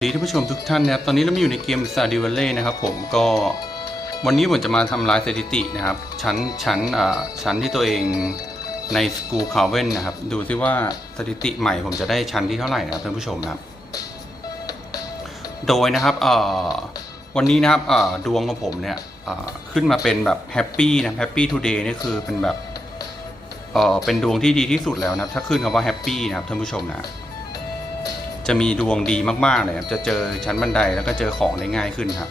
สวัสดีท่านผู้ชมทุกท่านนะครับ ตอนนี้เรามาอยู่ในเกม s t a r d i v a l l e y นะครับผมก็วันนี้ผมจะมาทำลายสถิตินะครับ ชั้นชั้นอ่าชั้นที่ตัวเองใน School c a r v e n นะครับ ดูซิว่าสถิติใหม่ผมจะได้ชั้นที่เท่าไหร่นะครับท่านผู้ชมนะครับ โดยนะครับเอ่อวันนี้นะครับเอ่อดวงของผมเนี่ยเอ่อขึ้นมาเป็นแบบแฮปปี้นะแฮปปี้ทูเดย์นี่คือเป็นแบบเอ่อเป็นดวงที่ดีที่สุดแล้วนะครับ ถ้าขึ้นคำว่าแฮปปี้นะครับท่านผู้ชมนะ จะมีดวงดีมากๆเลยครับจะเจอชั้นบันไดแล้วก็เจอของได้ง่ายขึ้นครับ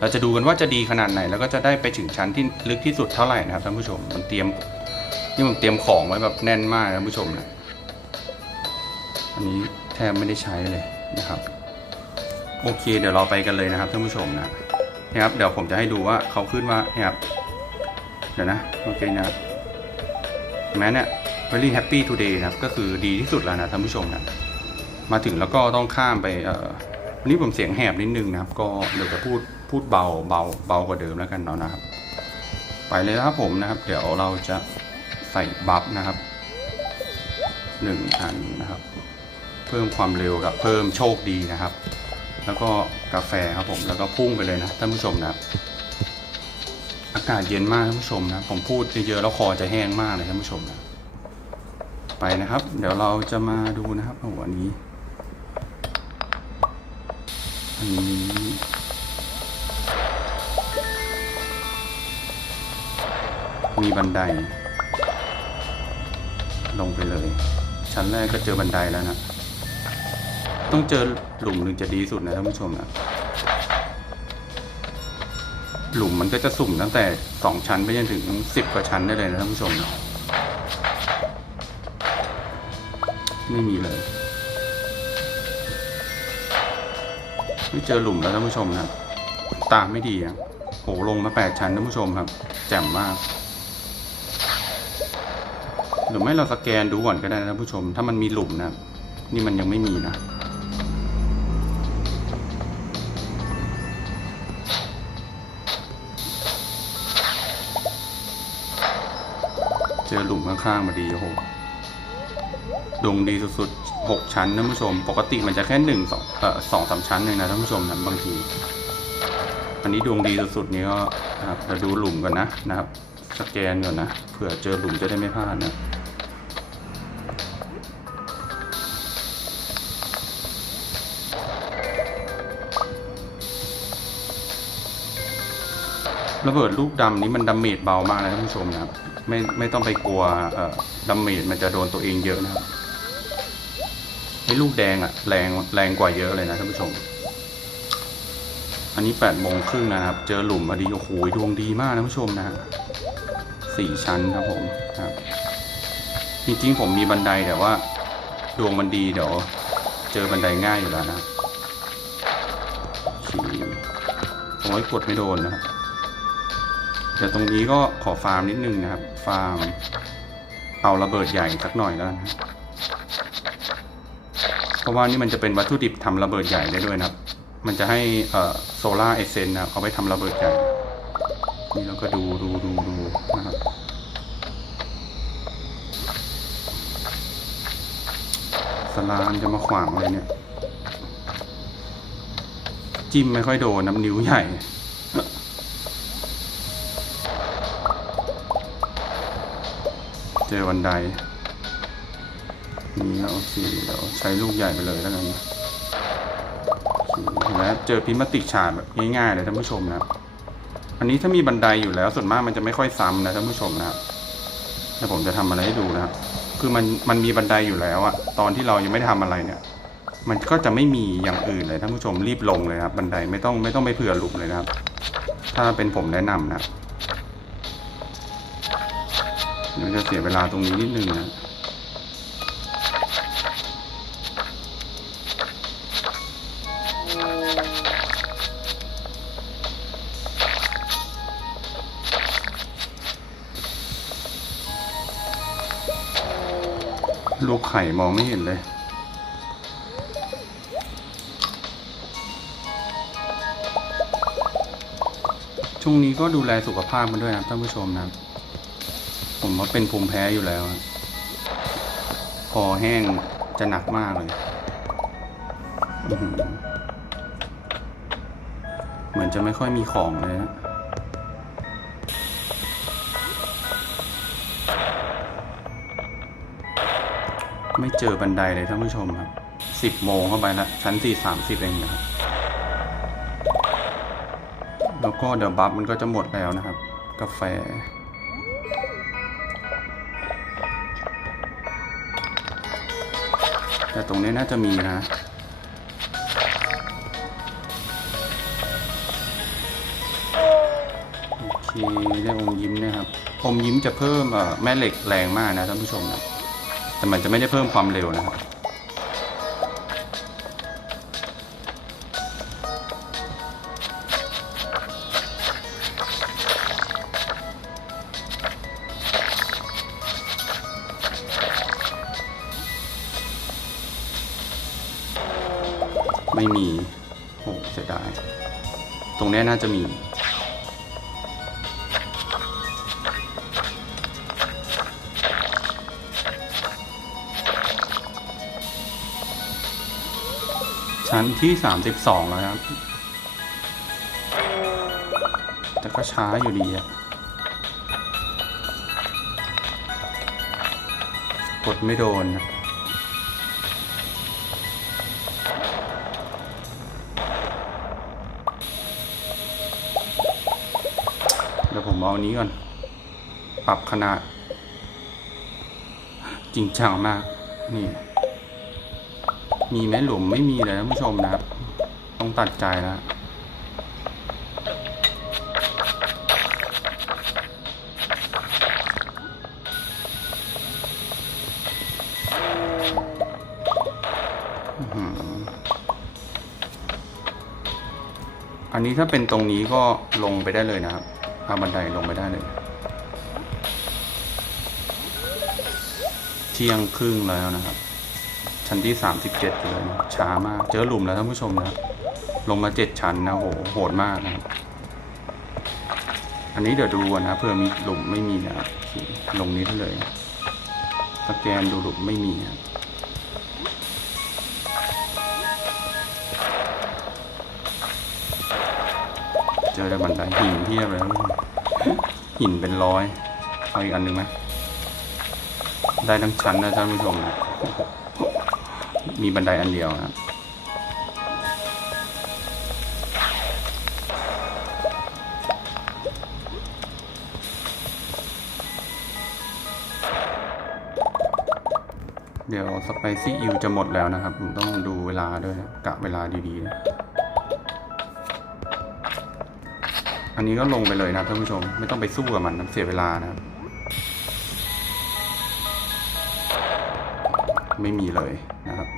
เราจะดูกันว่าจะดีขนาดไหน แล้วก็จะได้ไปถึงชั้นที่ลึกที่สุดเท่าไหร่นะครับท่านผู้ชมมันเตรียมนี่ผมเตรียมของไว้แบบแน่นมากนะท่านผู้ชมนะอันนี้แทบไม่ได้ใช้เลยนะครับ โอเค เดี๋ยวเราไปกันเลยนะครับท่านผู้ชมนะนะครับเดี๋ยวผมจะให้ดูว่าเขาขึ้นว่าเนี่ยครับเดี๋ยวนะโอเคนะครับเห็นไหมเนี่ย very happy today นะครับก็คือดีที่สุดแล้วนะท่านผู้ชมนะ มาถึงแล้วก็ต้องข้ามไปเออวันนี้ผมเสียงแหบนิดนึงนะครับ ก็เดี๋ยวจะพูดพูดเบาเบาเบากว่าเดิมแล้วกันเนาะนะครับ ไปเลยครับผมนะครับ เดี๋ยวเราจะใส่บัฟนะครับหนึ่งอันนะครับ เพิ่มความเร็วกับเพิ่มโชคดีนะครับ แล้วก็กาแฟครับผมแล้วก็พุ่งไปเลยนะท่านผู้ชมนะครับ อากาศเย็นมากท่านผู้ชมนะผมพูดเยอะๆแล้วคอจะแห้งมากเลยท่านผู้ชมนะไปนะครับ เดี๋ยวเราจะมาดูนะครับโอ้โหอันนี้อันนี้ มีบันได ลงไปเลย ชั้นแรกก็เจอบันไดแล้วนะ ต้องเจอหลุมหนึ่งจะดีสุดนะท่านผู้ชมนะหลุมมันก็จะสุ่มตั้งแต่สองชั้นไปจนถึงสิบกว่าชั้นได้เลยนะท่านผู้ชมนะไม่มีเลย ไม่เจอหลุมแล้วท่านผู้ชมครับ ตาไม่ดีอะโหลงมาแปดชั้นท่านผู้ชมครับ แจ่มมาก หรือไม่เราสแกนดูก่อนก็ได้นะท่านผู้ชม ถ้ามันมีหลุมนะนี่มันยังไม่มีนะเจอหลุมข้างๆมาดีโอ้โหดวงดีสุดๆ หกชั้นท่านผู้ชม ปกติมันจะแค่หนึ่งสองเอ่อสองสามชั้นเองนะท่านผู้ชมนะบางที อันนี้ดวงดีสุดๆนี้ก็นะครับเราดูหลุมกันนะนะครับสแกนก่อนนะเผื่อเจอหลุมจะได้ไม่พลาดนะระเบิดลูกดำนี้มันดาเมจเบามากเลยท่านผู้ชมนะครับ ไม่ไม่ต้องไปกลัวดาเมจมันจะโดนตัวเองเยอะนะครับ ไอ้ลูกแดงอะแรงแรงกว่าเยอะเลยนะท่านผู้ชม อันนี้แปดโมงครึ่งนะครับ เจอหลุมมาดีโอ้โหดวงดีมากนะท่านผู้ชมนะฮะสี่ชั้นครับผมครับจริงๆผมมีบันไดแต่ว่า ดวงมันดีเดี๋ยวเจอบันไดง่ายอยู่แล้วนะครับขี่โอ้ยกดไม่โดนนะครับเดี๋ยวตรงนี้ก็ขอฟาร์มนิดนึงนะครับ ฟาร์มเอาระเบิดใหญ่สักหน่อยแล้วนะครับ เพราะว่านี่มันจะเป็นวัตถุดิบทำระเบิดใหญ่ได้ด้วยนะครับ มันจะให้โซล่าเอเซนนะเอาไปทำระเบิดใหญ่ นี่เราก็ดูดูดูดูนะครับสลามจะมาขวางเลยเนี่ย จิ้มไม่ค่อยโดนน้ำนิ้วใหญ่เจอบันได นี่โอเคเดี๋ยวใช้ลูกใหญ่ไปเลยแล้วกันนะเห็นไหมเจอพิมพ์ติกฉาดแบบง่ายๆเลยท่านผู้ชมนะครับอันนี้ถ้ามีบันไดอยู่แล้วส่วนมากมันจะไม่ค่อยซ้ำนะท่านผู้ชมนะครับแต่ผมจะทำอะไรให้ดูนะครับคือมันมันมีบันไดอยู่แล้วอะตอนที่เรายังไม่ได้ทำอะไรเนี่ย มันก็จะไม่มีอย่างอื่นเลยท่านผู้ชมรีบลงเลยครับ บันไดไม่ต้องไม่ต้องไปเผื่อหลุมเลยนะครับ ถ้าเป็นผมแนะนำนะครับเดี๋ยวจะเสียเวลาตรงนี้นิดนึงนะ ลูกไข่มองไม่เห็นเลย ช่วงนี้ก็ดูแลสุขภาพกันด้วยนะท่านผู้ชมนะ ผมว่าเป็นภูมิแพ้อยู่แล้ว คอแห้งจะหนักมากเลยเหมือนจะไม่ค่อยมีของเลยนะ ไม่เจอบันไดเลยท่านผู้ชมครับสิบโมงเข้าไปแล้วชั้นสี่สามสิบเองนะครับ แล้วก็เดอะบัฟมันก็จะหมดแล้วนะครับ กาแฟ แต่ตรงนี้น่าจะมีนะโอเคได้อมยิ้มนะครับอมยิ้มจะเพิ่มอ่อแม่เหล็กแรงมากนะท่านผู้ชมนะ แต่มันจะไม่ได้เพิ่มความเร็วนะครับไม่มีโอ้เสียดาย ตรงนี้น่าจะมี ที่สามสิบสองแล้วครับ แต่ก็ช้าอยู่ดีอะกดไม่โดนนะเดี๋ยวผมเอาอันนี้ก่อน ปรับขนาด จริงจังมาก นี่ มีไหมหลุมไม่มีเลยท่านผู้ชมนะครับ ต้องตัดใจแล้วอันนี้ถ้าเป็นตรงนี้ก็ลงไปได้เลยนะครับเอาบันไดลงไปได้เลย เที่ยงครึ่งแล้วนะครับ ชั้นที่สามสิบเลยนะช้ามาก เจอหลุมแล้วท่านผู้ชมนะ ลงมาเจ็ดชั้นนะโหโหดมากนะครับ อันนี้เดี๋ยวดูนะเผื่อมีหลุมไม่มีนะลงนี้เลยสแกนดูหลุมไม่มีนะเจอแต่บันไดหินเทียบเลยท่านผู้ชมหินเป็นร้อยเอาอีกอันหนึ่งไหมได้ทั้งชั้นนะท่านผู้ชมนะ มีบันไดอันเดียวนะครับเดี๋ยวสไปซี่อิวจะหมดแล้วนะครับ ผมต้องดูเวลาด้วยนะกะเวลาดีๆนะอันนี้ก็ลงไปเลยนะท่านผู้ชม ไม่ต้องไปสู้กับมันนะเสียเวลานะครับ ไม่มีเลยนะครับ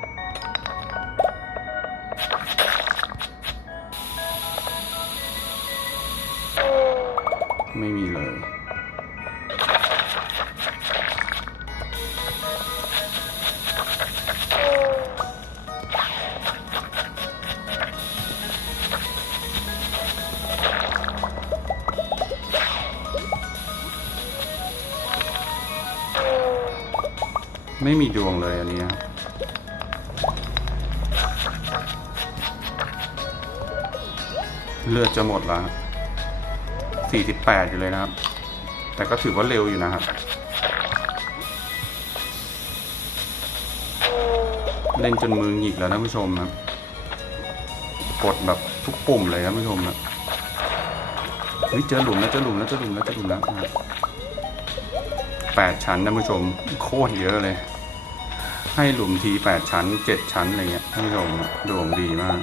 ไม่มีดวงเลยอันนี้เลือดจะหมดแล้วสี่สิบแปดอยู่เลยนะครับ แต่ก็ถือว่าเร็วอยู่นะครับ เล่นจนมือหงิกแล้วท่านผู้ชมครับ กดแบบทุกปุ่มเลยท่านผู้ชมนะเฮ้ยเจอหลุมแล้วเจอหลุมแล้วเจอหลุมแล้วเจอหลุมแล้วนะครับ แปดชั้นท่านผู้ชมโคตรเยอะเลย ให้หลุมทีแปดชั้นเจ็ดชั้นอะไรเงี้ยท่านผู้ชมดวงดีมาก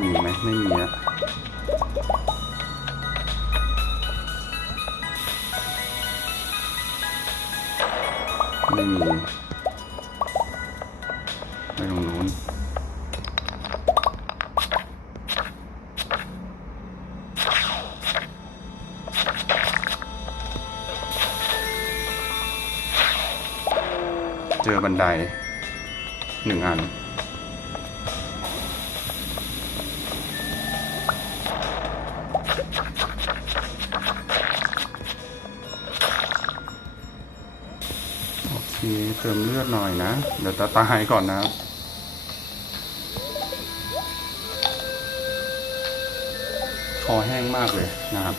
มีไหมไม่มีอะไม่มี บันไดหนึ่งอัน โอเคเติมเลือดหน่อยนะ เดี๋ยวจะตายก่อนนะคอแห้งมากเลยนะครับ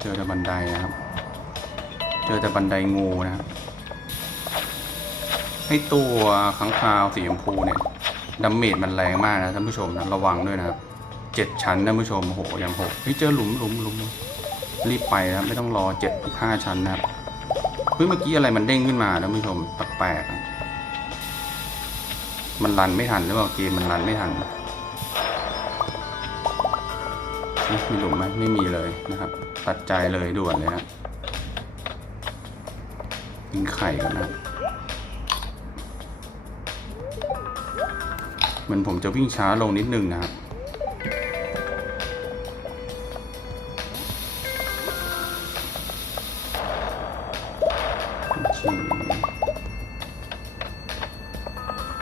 เจอแต่บันไดนะครับ เจอแต่บันไดงูนะครับไอตัวขังคาวสีชมพูเนี่ยดาเมจมันแรงมากนะท่านผู้ชมนะระวังด้วยนะครับเจ็ดชั้นท่านผู้ชมโหอย่างหกเฮ้ยเจอหลุมหลุมหลุมรีบไปนะไม่ต้องรอเจ็ดอีกห้าชั้นนะครับเฮ้ยเมื่อกี้อะไรมันเด้งขึ้นมาท่านผู้ชมแปลกๆมันรันไม่ทันหรือเปล่าเกมมันรันไม่ทันเอ๊ะมีหลุมไหมไม่มีเลยนะครับ ตัดใจเลยด่วนเลยนะ ยิงไข่กันนะครับเหมือนผมจะวิ่งช้าลงนิดนึงนะครับ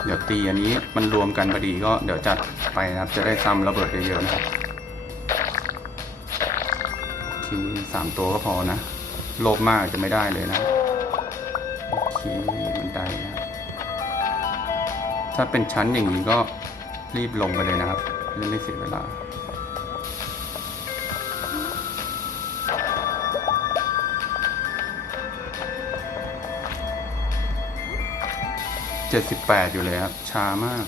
เดี๋ยวตีอันนี้มันรวมกันพอดีก็เดี๋ยวจัดไปนะครับ จะได้ซ้ำระเบิดเยอะๆนะครับโอเคสามตัวก็พอนะ โลภมากจะไม่ได้เลยนะ ถ้าเป็นชั้นอย่างนี้ก็รีบลงไปเลยนะครับจะไม่เสียเวลา เจ็ดสิบแปดอยู่เลยครับ ช้ามาก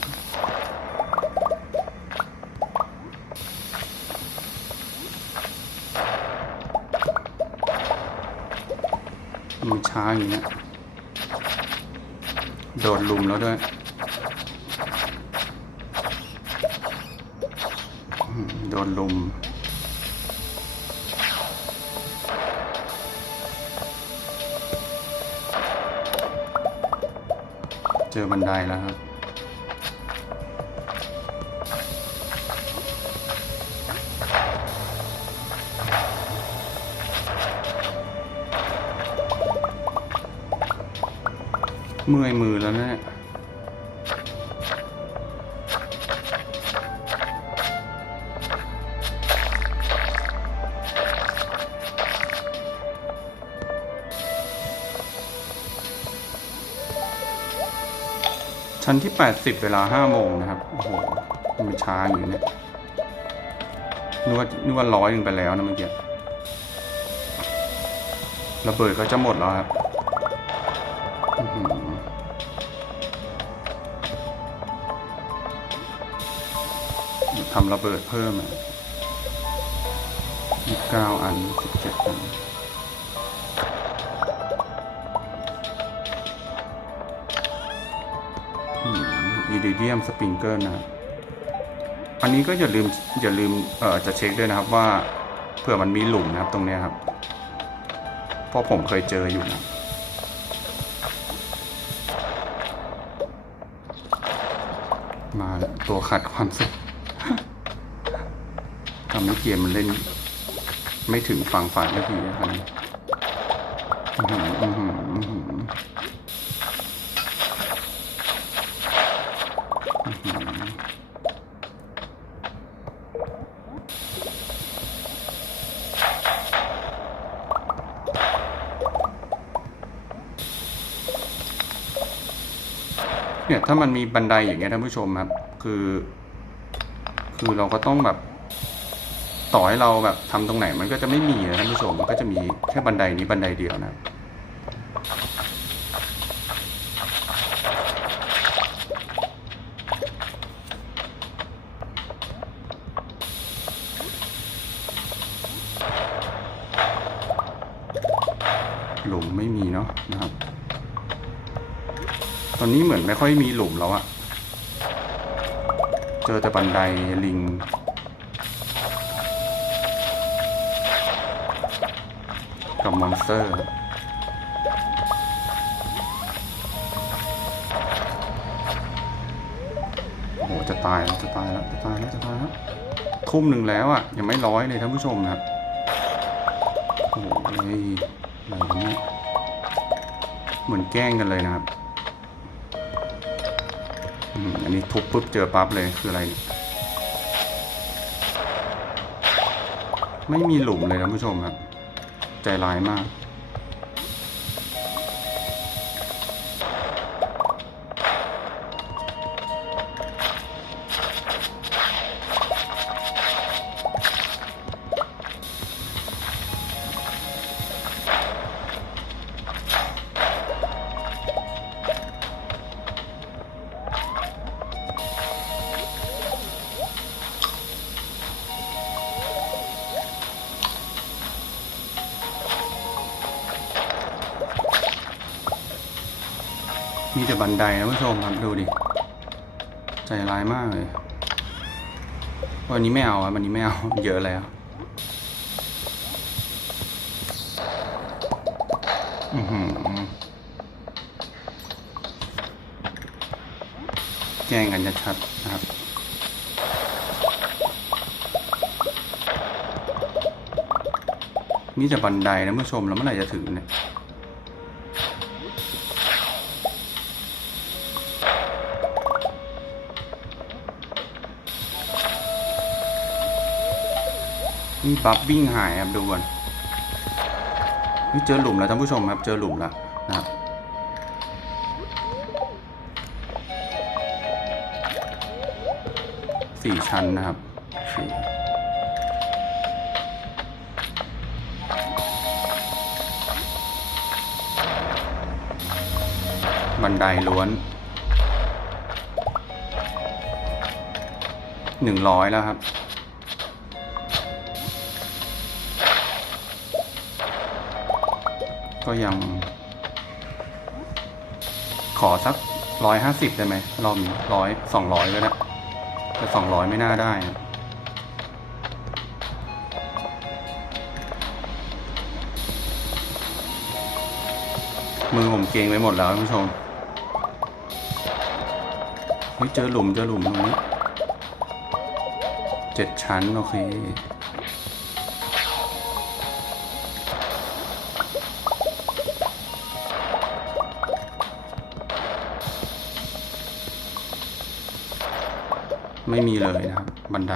มันช้าอย่างเงี้ย โดนลุมแล้วด้วย อืมโด นลุม เจอบันไดแล้วครับเมื่อยมือแล้วนะเนี่ย ชั้นที่ 80 เวลา5โมงนะครับ โอ้โห มันช้าอยู่เนี่ยนึกว่านึกว่าร้อยหนึ่งไปแล้วนะเมื่อกี้ระเบิดก็จะหมดแล้วครับทำระเบิดเพิ่มอะยี่เก้าอันสิบเจ็ดอัน อีริเดียมสปริงเกิลนะอันนี้ก็อย่าลืมอย่าลืมเอ่อจะเช็คด้วยนะครับว่าเผื่อมันมีหลุมนะครับตรงนี้ครับเพราะผมเคยเจออยู่นะมาแล้วตัวขัดความสุขทำให้เกมมันเล่น ไม่ถึงฝั่งฝันสักทีนะครับอือหืออื้อหืออื้อหือ เนี่ยถ้ามันมีบันไดอย่างเงี้ยท่านผู้ชมครับ คือ คือเราก็ต้องแบบ ต่อให้เราแบบทำตรงไหนมันก็จะไม่มีนะท่านผู้ชมมันก็จะมีแค่บันไดนี้บันไดเดียวนะหลุมไม่มีเนาะนะครับ ตอนนี้เหมือนไม่ ค่อยมีหลุมแล้วอะเจอแต่บันไดลิง กับมอนสเตอร์โอ้โหจะตายแล้วจะตายแล้วจะตายแล้วจะตายแล้วทุ่มหนึ่งแล้วอะยังไม่ร้อยเลยท่านผู้ชมนะครับโอ้โหอะไรเนี่ยเหมือนแกล้งกันเลยนะครับ อันนี้ทุบปุ๊บเจอปั๊บเลยคืออะไร ไม่มีหลุมเลยนะผู้ชมครับ ใจร้ายมาก แต่บันไดนะผู้ชมครับดูดิ ใจร้ายมากเลย วันนี้ไม่เอาอะวันนี้ไม่เอา เยอะแล้วอือหือแกล้งกันชัดๆนะครับมีแต่บันไดนะผู้ชมแล้วเมื่อไหร่จะถึงเนี่ย นี่บัฟวิ่งหายครับดูก่อนนี่เจอหลุมแล้วท่านผู้ชมครับ เจอหลุมแล้วนะครับสี่ชั้นนะครับสี่บันไดล้วนหนึ่งร้อยแล้วครับ ก็ยัง ขอสักร้อยห้าสิบได้ไหมรอบนี้ร้อยสองร้อยก็ได้แต่สองร้อยไม่น่าได้มือผมเกงไปหมดแล้วท่านผู้ชมเฮ้ยเจอหลุมเจอหลุมตรงนี้เจ็ดชั้น โอเค ไม่มีเลยนะครับ บันได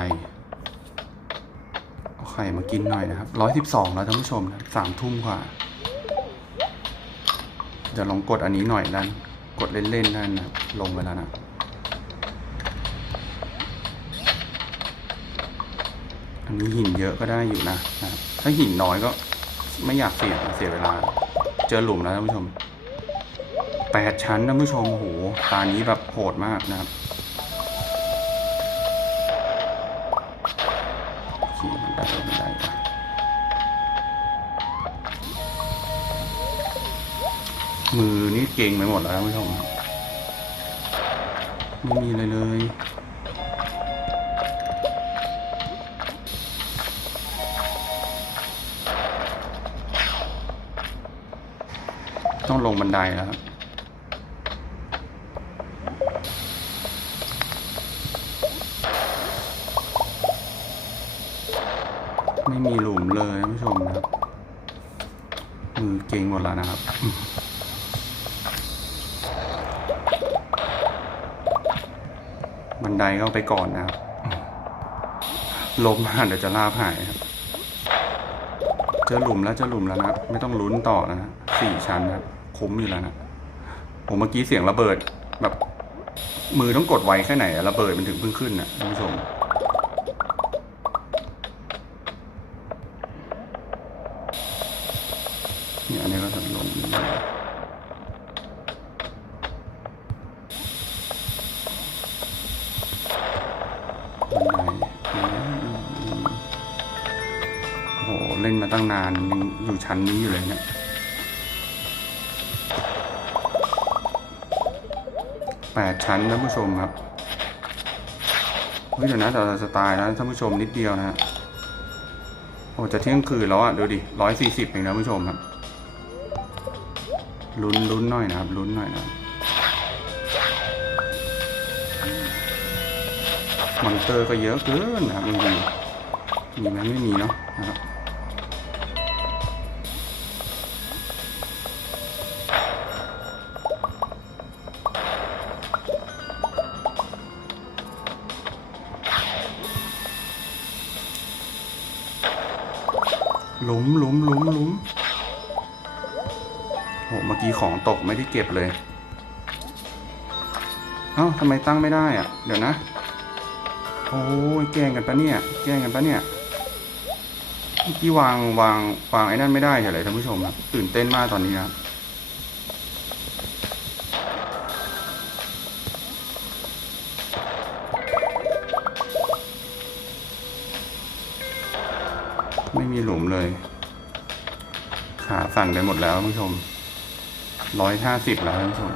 เอาไข่มากินหน่อยนะครับร้อยสิบสองแล้วท่านผู้ชมนะสามทุ่มกว่าเดี๋ยวลองกดอันนี้หน่อยนั่นกดเล่นๆนั่นนะลงไปแล้วนะอันนี้หินเยอะก็ได้อยู่นะนะถ้าหินน้อยก็ไม่อยากเสี่ยงเสียเวลา เจอหลุมแล้วท่านผู้ชมแปดชั้นท่านผู้ชมโอ้โหตานี้แบบโหดมากนะครับ มือนี่เก่งไปหมดแล้วท่านผู้ชมไม่มีอะไรเลยต้องลงบันไดแล้วครับ ไม่มีหลุมเลยท่านผู้ชมนะครับ มือเก่งหมดแล้วนะครับ บันได ก็เอาไปก่อนนะครับลมมาเดี๋ยวจะลาบหายครับ เจอหลุมแล้วเจอหลุมแล้วนะไม่ต้องลุ้นต่อนะฮะสี่ชั้นนะครับคุ้มอยู่แล้วนะผมเมื่อกี้เสียงระเบิดแบบ มือต้องกดไวแค่ไหนระเบิดมันถึงเพิ่งขึ้นนะท่านผู้ชม อยู่ชั้นนี้อยู่เลยเนี่ยแปดชั้นท่านผู้ชมครับเฮ้ยเดี๋ยวนะแต่เราจะตายแล้วท่านผู้ชมนิดเดียวนะฮะโอ้จะเที่ยงคืนแล้วอะดูดิร้อยสี่สิบเองนะผู้ชมครับลุ้นลุ้นหน่อยนะครับลุ้นหน่อยนะมอนเตอร์ก็เยอะเกินนะครับบางทีมีไหมไม่มีเนาะนะครับ ของตกไม่ได้เก็บเลยเอ้าทำไมตั้งไม่ได้อะเดี๋ยวนะ โอ้ยแกล้งกันปะเนี่ย แกล้งกันปะเนี่ยเมื่อกี้วางวางวางไอ้นั่นไม่ได้เฉยท่านผู้ชมครับตื่นเต้นมากตอนนี้นะครับไม่มีหลุมเลย ขาสั่นไปหมดแล้วท่านผู้ชม ร้อยห้าสิบแล้วท่านผู้ชม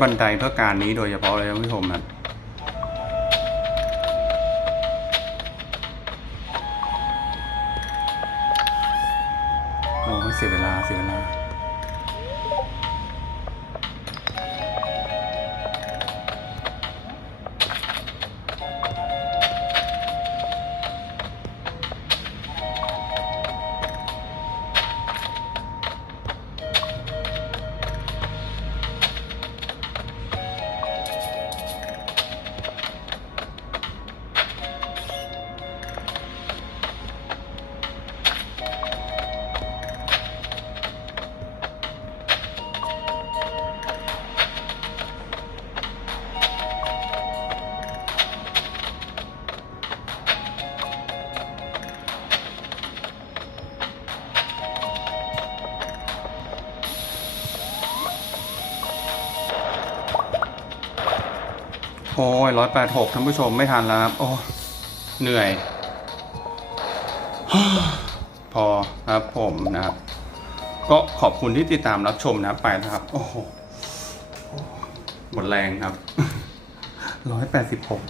บันไดเพื่อการนี้โดยเฉพาะเลยท่านผู้ชมนะโอ้เสียเวลาเสียเวลา โอ้ยร้อยแปดหกท่านผู้ชมไม่ทันแล้วครับ โอ้ เหนื่อย พอครับผมนะครับ ก็ขอบคุณที่ติดตามรับชมนะไปนะครับ โอ้โหหมดแรงครับร้อยแปดสิบหก